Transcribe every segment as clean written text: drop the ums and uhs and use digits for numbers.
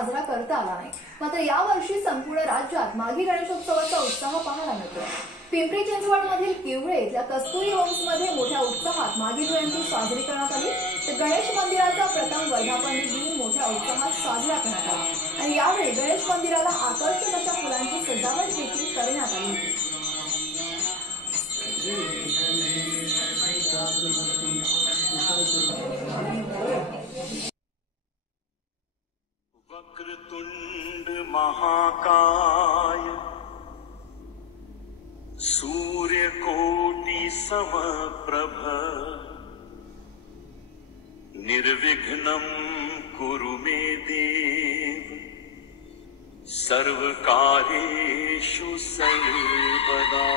साजरा करता आला नाही। मात्र यावर्षी संपूर्ण राज्यात माघी गणेशोत्सवाचा उत्साह पाहायला मिळतोय। पिंपरी चिंचवडमधील किवळे इथल्या कस्तुरी होम्समध्ये मोठ्या उत्साहात माघी जयंती साजरी करण्यात आली। तर गणेश मंदिराचा प्रथम वर्धापन दिन मोठ्या उत्साहात साजरा करण्यात आला आणि यावेळी गणेश मंदिराला आकर्षक अशा फुलांची सजावट देखील करण्यात आली होती। वक्रतुंड महाकाय सूर्यकोटि समप्रभ निर्विघ्नं कुरु मे देव सर्वकार्येषु सर्वदा।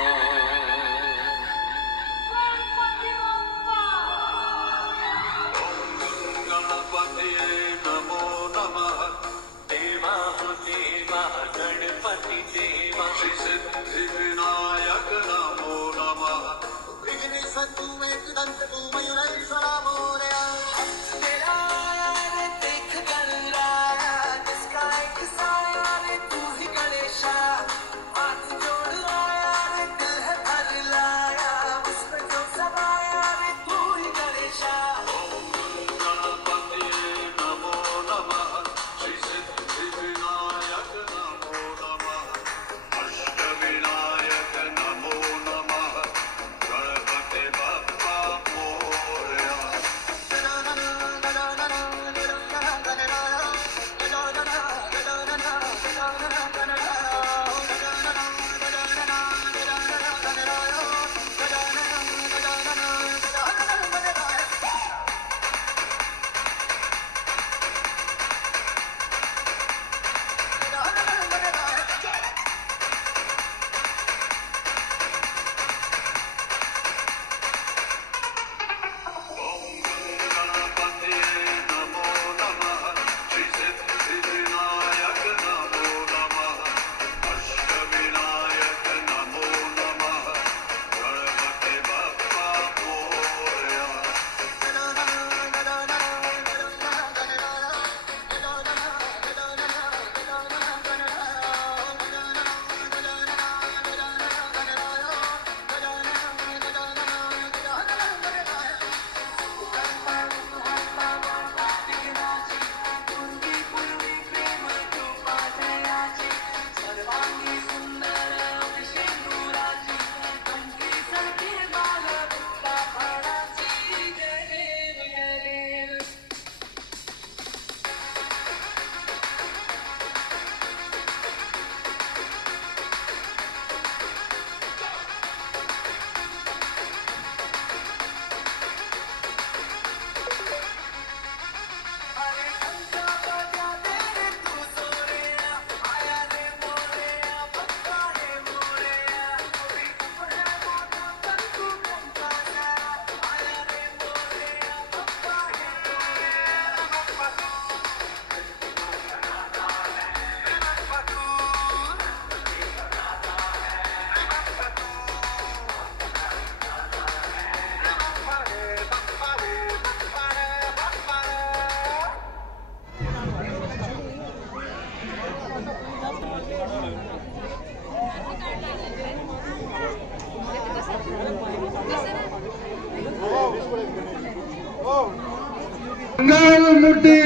मंगलमूर्ति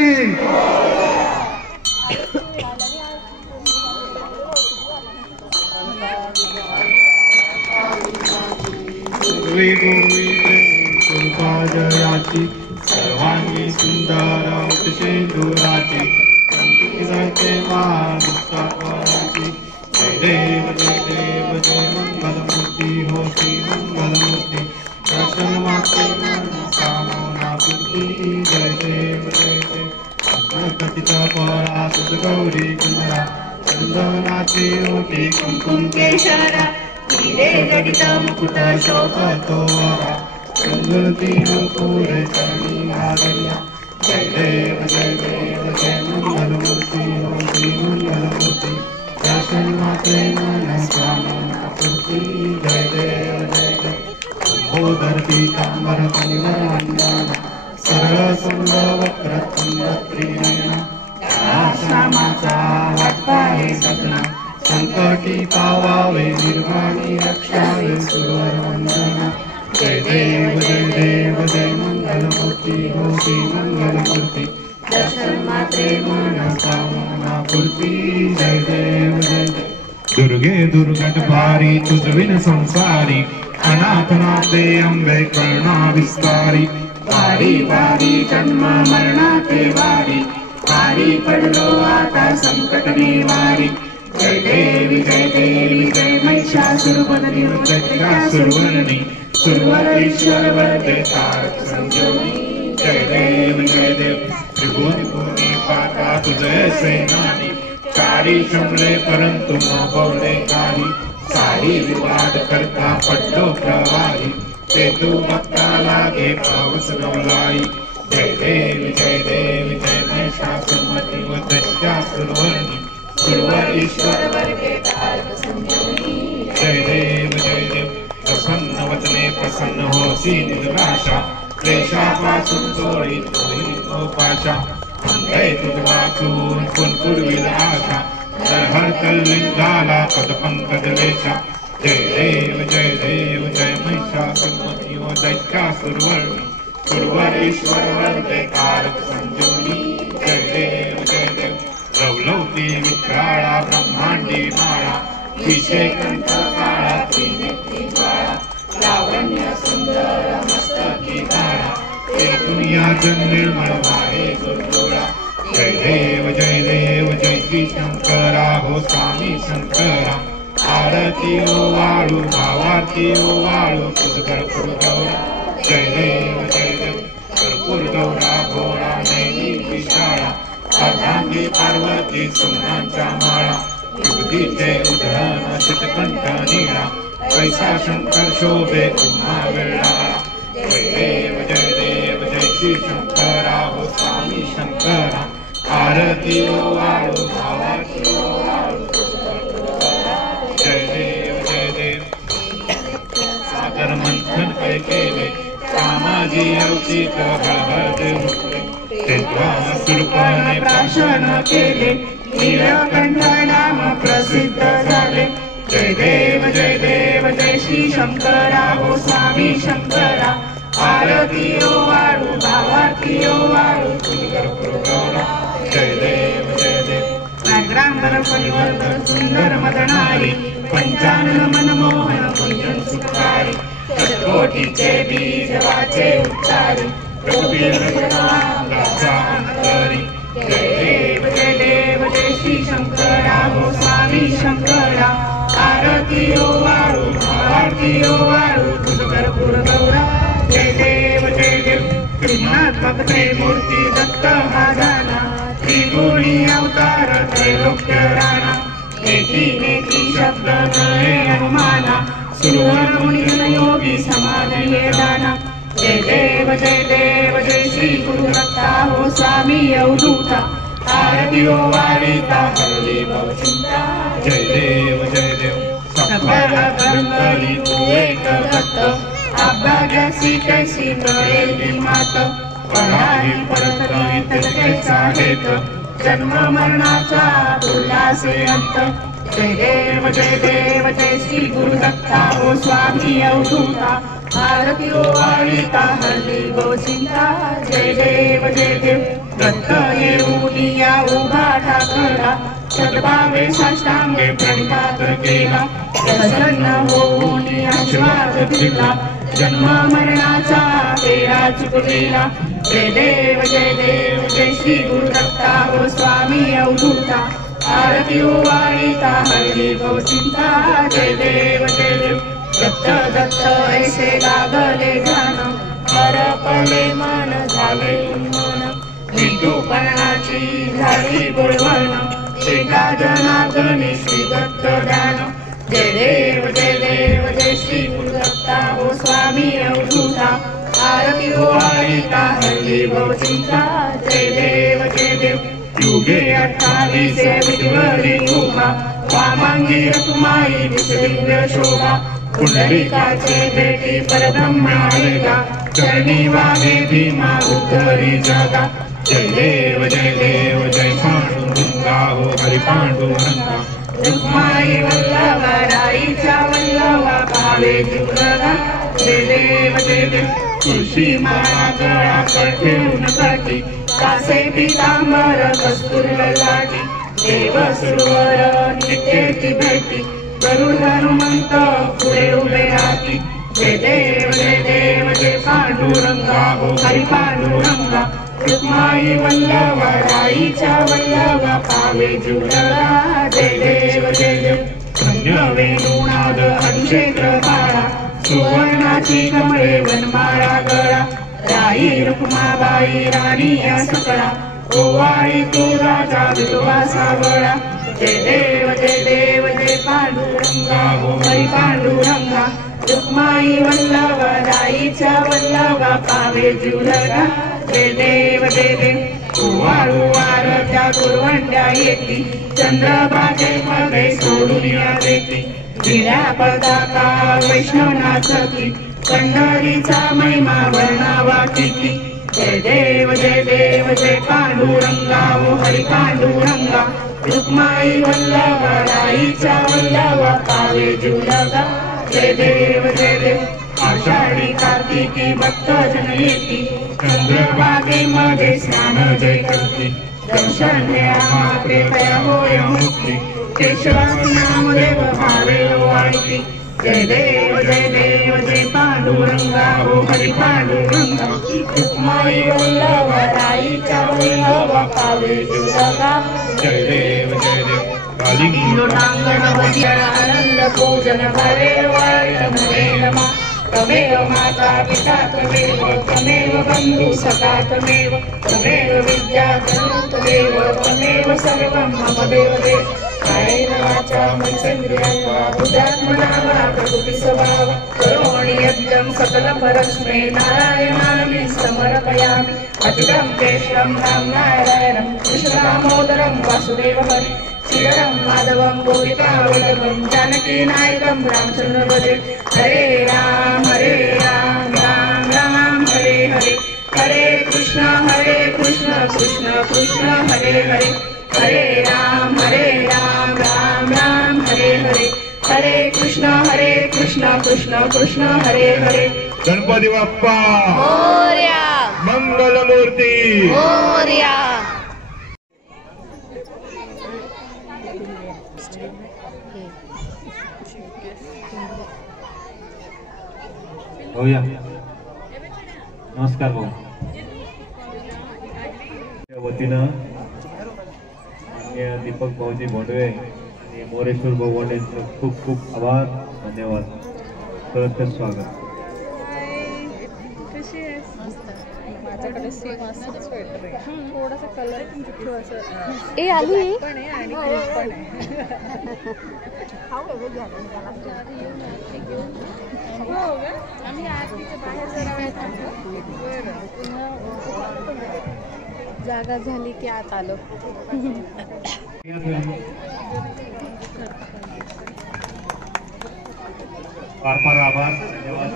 कृपाजयाची सर्वांगी सुंदर सिंधुराची जय देव जय देव जय मंगलमूर्ति हो श्री मंगलमूर्ति दर्शन मात्र जय देव जय देव कथित परा गौरी कुंदरा चंदनाची ओटी कुंकुम केशरा हिरे जडित मुकुट शोभतो वरा चंदनती अंकुर चरणी मादरिया जय देव जय मंगलमूर्ति हो श्री मंगलमूर्ति दर्शन मात्रे मन स्वामी जय देव बोधर पीतांबर परिवर वंदना सरल सुंदर वक्रतुंड त्रिनयना अटी पावावे निर्वाणी रक्षावे सुरवर वंदना जय देव जय मंगलमूर्ती हो श्री मंगलमूर्ती दर्शन मात्रे मन कामना पूर्ती जय देव दुर्गे दुर्गट भारी तुझविन संसारी अनाथनाथे अंबे करुणा विस्तारी वारी वारी जन्म मरणाते वारी वारी पडलो आता संकट निवारी जय देवी जय महिषासुरवदनी सुरवर्णी सुरवरेश्वर वरदे तारक संजीवनी जय देव त्रिभुवन भूमि पाता तुझे सेनानी चारी शमले परंतु न बोले काही सारी विवाद करता पडलो प्रवाही ते तू बघता लागे पावस गवलाई जय देव जय महिषासुरमर्दिनी व दशा सुरवर्णी सुरवर ईश्वर वर्गे तारक संजीवनी जय देव प्रसन्न वचने प्रसन्न होसी निराशा क्लेशापासून सोडी तोही तो पाशा अंधे तुझ वाचून कुणकुडविल आशा तर हर कल्लिंगाला पद पंकज लेशा जय देव जय महिषासुरमर्दिनी व दैत्या सुरवर्णी सुरवर ईश्वर वर्गे तारक संजीवनी जय देव रवलवती विक्राळा ब्रह्मांडी माळा विषय कंठ काळा त्रिनेत्री ज्वाळा लावण्य सुंदर मस्तकी काळा ते दुनिया निर्मळ वाहे गुरुडोळा जय देव जय श्री शंकरा हो स्वामी शंकरा आरती ओ वाळू भावारती ओ वाळू तुझ कर्पूर गौरा जय देव कर्पूर गौरा घोडा नैनी विशाळा अर्धांगी पार्वती सुमनांच्या माळा युगीचे उधळण चितकंठ नीळा पैसा शंकर शोभे तुम्हा वेळाळा जय देव जय श्री शंकरा हो स्वामी शंकरा आरती ओ वाळू भावाची ओ वाळू जय देव सागर मंथन काय केले कामाजी अवचित हळहळ मुकले तेव्हा सुरपणे प्राशन केले नीलकंठ नाम प्रसिद्ध झाले जय देव जय श्री शंकरा हो स्वामी शंकरा आरती ओ वाळू भावाती ओ वाळू गौरा जय देव नागरांबर परिवर्तन सुंदर मदनारी पंचानन मनमोहन कुंजन सुखकारी कोटीचे बीज वाचे उच्चारी रघुवीर नाम अंतरी जय देव जय श्री शंकरा हो स्वामी शंकरा आरती ओ वाळू आरती ओ वाळू तुझ कर्पूर गौरा जय देव त्रिगुणात्मक त्रैमूर्ती दत्त हा जाना त्रिगुणी अवतार त्रैलोक्य राणा नेती शब्द नये अनुमाना सुरवर मुनी योगी समाधये दाना जय देव जय श्री गुरु दत्ता हो स्वामी अवधूता आरती ओ वाळीता हरली भवचिंता जय देव सकल बंदरी तू एक दत्त अभाग्यासी कैसी कळेली मात पराही परत कैसा हेत जन्म मरणाचा उल्हासे अंत जय देव जय श्री गुरु दत्ता हो स्वामी अवधूता आरती ओ वाळीता हरली भवचिंता जय देव दत्त येऊनिया उभा ठाकरा सद्भावे साष्टांगे प्रणिपात केला प्रसन्न होऊन आशीर्वाद दिला जन्म मरणाचा तेरा चुकविला जय देव जय श्री गुरु दत्ता हो स्वामी अवधूता आरती ओ वाळीता हरली भवचिंता जय देव दत्त ऐसे लागले ध्यान हरपले मन झाले मन निंदूपणाची झाली बुळवण एका जनार्दनी श्री दत्त ध्यान जय देव जय श्री गुरु दत्ता हो स्वामी अवधूता आरती ओ वाळीता हरली भवचिंता जय देव युगे 28 विधवरी उभा वामांगी रखुमाई दिव्य शोभा पुंडलिकाचे भेटी परब्रह्म आलेगा चरणी वागे भीमा उद्धरी जगा जय देव जय पांडुरंगा हो हरि पांडुरंगा रुक्माई जुलगा जय देव जय देव तुळशी माळा गळा ठेवून काठी कासे पितांबर कस्तूर लाटी देव सुरवर नित्येची भेटी गरुड हनुमंत पुढे उभे राहती जय देव जय पांडुरंगा हो हरी पांडुरंगा रुक्माई वल्लभा राईच्या वल्लभा पावे जुलगा जय देव धन्य वेणुनाद अभिषेत्र बाळा सुवर्णाची कमळे वनमाळा गळा राई रुक्माबाई राणी या सकळा ओवाळी तू राजा विधवा सावळा जय देव जय पांडुरंगा हो हरी पांडुरंगा रुक्माई वल्लभा राईच्या वल्लभा पावे जुलगा जय देव वाळू वार त्या कुरवंड्या येती चंद्रभागेमध्ये सोडून या देती निळ्या पताका वैष्णव नाचती पंढरीचा महिमा वर्णावा किती जय देव जय पांडुरंगा हो हरी पांडुरंगा रुक्माई वल्लभा राईच्या वल्लभा पावे जुलगा जय देव आषाढी कार्तिकी भक्तजन येती चंद्रभागेमध्ये स्नान जय करती दर्शन मात्रे तया होय मुक्ती केशवाचे नामदेव भावे वाढती जय देव जय पांडुरंगा हो हरी पांडुरंगा रुक्माई वल्लभा राईच्या वल्लभा पावे जुलगा जय देव लोटांगण आनंद पूजन भरे वाळीतमेव तमेव माता पिता तमेव बंधु सखा तमेव विद्या तमेव तमेव सर्वं मम देव कायेन वाचा मनसेन्द्रियाणा बुद्ध्यात्मना वा प्रकृति स्वभाव करोमि यज्ञं सकलं परस्मै नारायणामि समर्पयामि अच्युतं केशवं नारायणं कृष्णदामोदरं वासुदेवं हरि श्रीधरं माधवं गोपिकावल्लभं जानकीनायकं रामचन्द्रभजे हरे राम राम राम हरे हरे हरे कृष्ण कृष्ण कृष्ण हरे हरे हरे राम राम राम हरे हरे हरे कृष्ण कृष्ण कृष्ण हरे हरे गणपती बाप्पा मोरया मंगलमूर्ती मोरया होया नमस्कार भाऊ त्या वतीनं माननीय दीपक भाऊजी भोंडवे आणि मोरेश्वर भाऊ भोंडेंचं खूप खूप आभार धन्यवाद परत स्वागत माझ्याकडे सेम असं स्वेटर आहे थोडासा कलर पण ए आली पण आहे आणि पण आहे आम्ही आरतीच्या बाहेर जरा वेळ जागा झाली की आत आलो फार फार आभार धन्यवाद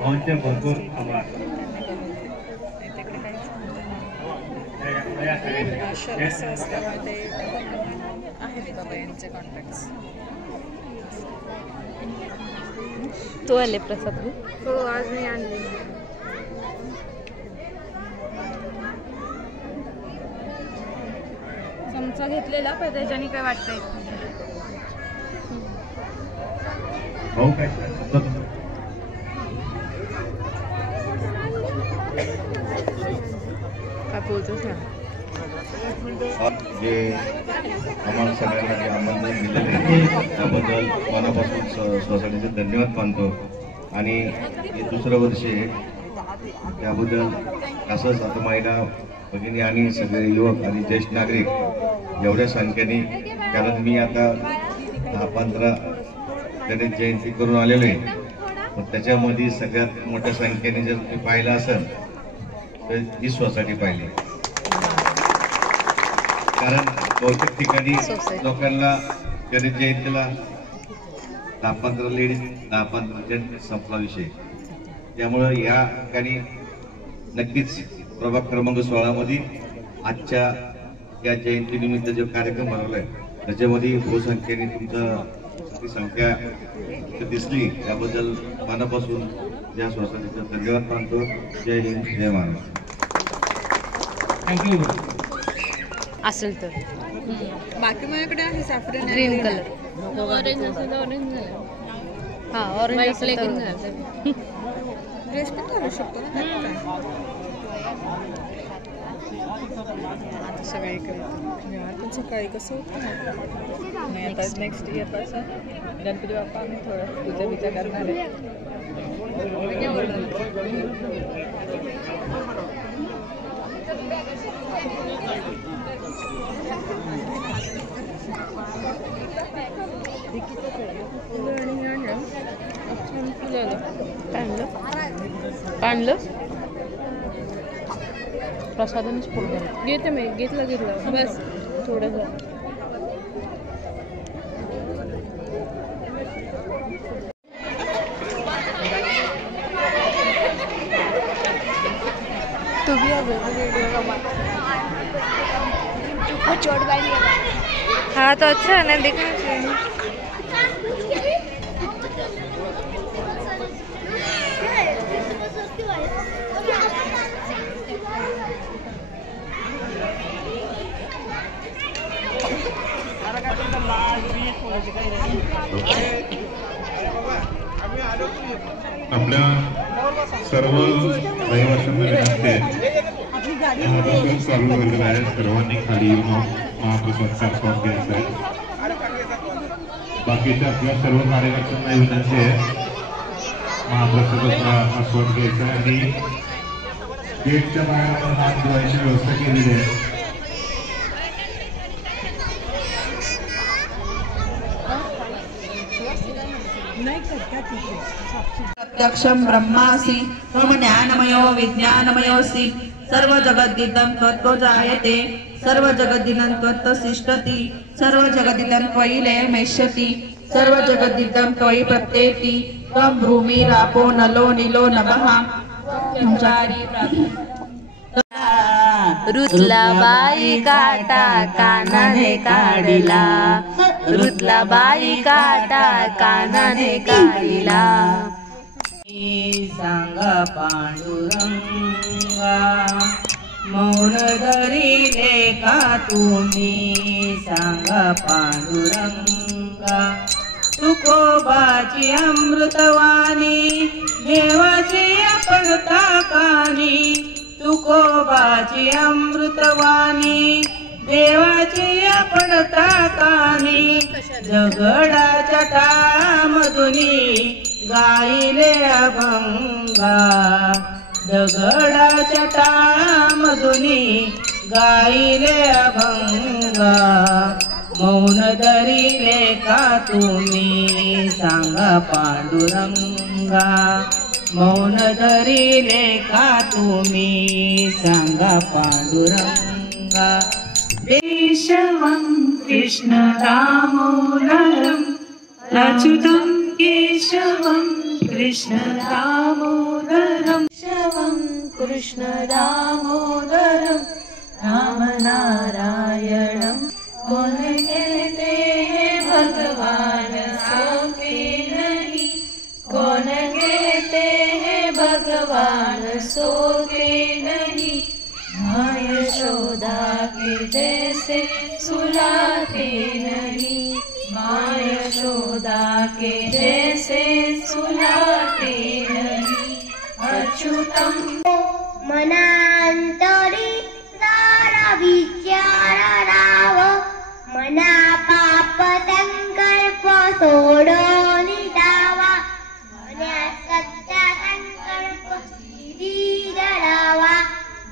भाऊंचे भरपूर आभार तू आले प्रसाद हो आज मी आणले चमचा घेतलेला पण त्याच्याने काय वाटतंय भाऊ काय जे आम्हाला सगळ्यांना आमंत्रण दिलेले त्याबद्दल मनापासून सोसायटीचे धन्यवाद मानतो आणि हे दुसरं वर्ष आहे त्याबद्दल असंच आता महिला भगिनी आणि सगळे युवक आणि ज्येष्ठ नागरिक एवढ्या संख्येने कारण मी आता 10-15 गणेश जयंती करून आलेलो आहे पण त्याच्यामध्ये सगळ्यात मोठ्या संख्येने जर तुम्ही पाहिलं असेल तर ही सोसायटी पाहिली कारण बहुतेक ठिकाणी लोकांना गणेश जयंतीला 10-15 लेडीज 10-15 जेंट्स संपला विषय त्यामुळं या ठिकाणी नक्कीच प्रभाग क्रमांक 16 मध्ये आजच्या या जयंतीनिमित्त जो कार्यक्रम भरवलाय त्याच्यामध्ये बहुसंख्येने तुमची संख्या दिसली त्याबद्दल मनापासून या सोसायटीचा धन्यवाद मानतो. जय हिंद, जय महाराष्ट्र. थँक्यू. असेल तर बाकी माझ्याकडे आहे सॅफ्रन ग्रीन कलर. ऑरेंज असेल ऑरेंज झालं. हा ऑरेंज असेल तर ड्रेस पण घालू शकतो ना त्यात काय? आता सगळे इकडे यार पण सकाळी कसं होतं नाही आता नेक्स्ट इयरपासून गणपती बाप्पा आम्ही थोडं पूजा बिजा करणार आहे. पाणलं प्रसादानेच पोट घेते मी घेतलं बस थोडंसं. तू भी हाँ तो अच्छा है ना देखना चाहिए. आपल्या सर्व रहिवाशांना विनंती आहे महाप्रसाद चालू झालेला आहे. सर्वांनी खाली येऊन महाप्रसादचा आस्वाद घ्यायचा आहे. बाकीच्या आपल्या सर्व कार्यकर्त्यांना विनंती आहे महाप्रसादाचा आस्वाद घ्यायचा आहे आणि गेटच्या बाहेर आपण हात धुवायची व्यवस्था केलेली आहे. प्रत्यक्षं ब्रह्मासि त्वं ज्ञानमयो विज्ञानमयोऽसि सर्व जगद्दिदं त्वत्तो जायते सर्व जगद्दिदं त्वत्तो तिष्ठति सर्व जगद्दिदं त्वयि लयमेष्यति सर्व जगद्दिदं त्वयि प्रत्येति त्वं भूमिरापो नलो नीलो नभः चारी रुतला बाई काटा कानाने काढला. रुतला बाई काटा कानाने काढला. सांग पांडुरंगा मौन धरिले का तुम्ही सांग पांडुरंगा तुकोबाची अमृतवाणी देवाची अपणता कानी तुकोबाची अमृतवाणी देवाची अपणता कानी दगडाच्या टामधुनी गायले अभंगा दगडाच्या टामधुनी गायले अभंगा मौन धरिले का तुम्ही सांगा पांडुरंगा मौन धरिले का तुम्ही सांगा पांडुरंगा. केशवं कृष्ण दामोदरं अच्युतं केशवं कृष्ण दामोदरं केशवं कृष्ण दामोदरं रामनारायणं कौन कहते हैं भगवान सोते नहीं कौन कहते हैं भगवान सोते नहीं माँ यशोदा के जैसे सुलाते नहीं माँ यशोदा के जैसे सुलाते नहीं अच्युतम मनांतरी सारा विचार राव मना पाप संकल्प सोडून द्यावा मनात सत्य संकल्प सिद्धी जडावा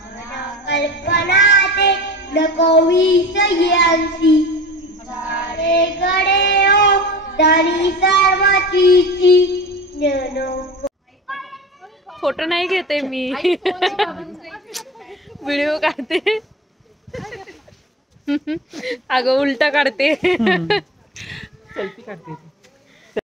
मना कल्पना ते नको विषयांची सारे गडे हो तरी सर्वची ज्ञानो. फोटो नाही घेते मी व्हिडिओ काढते. अगं उलटा काढते. सेल्फी काढते.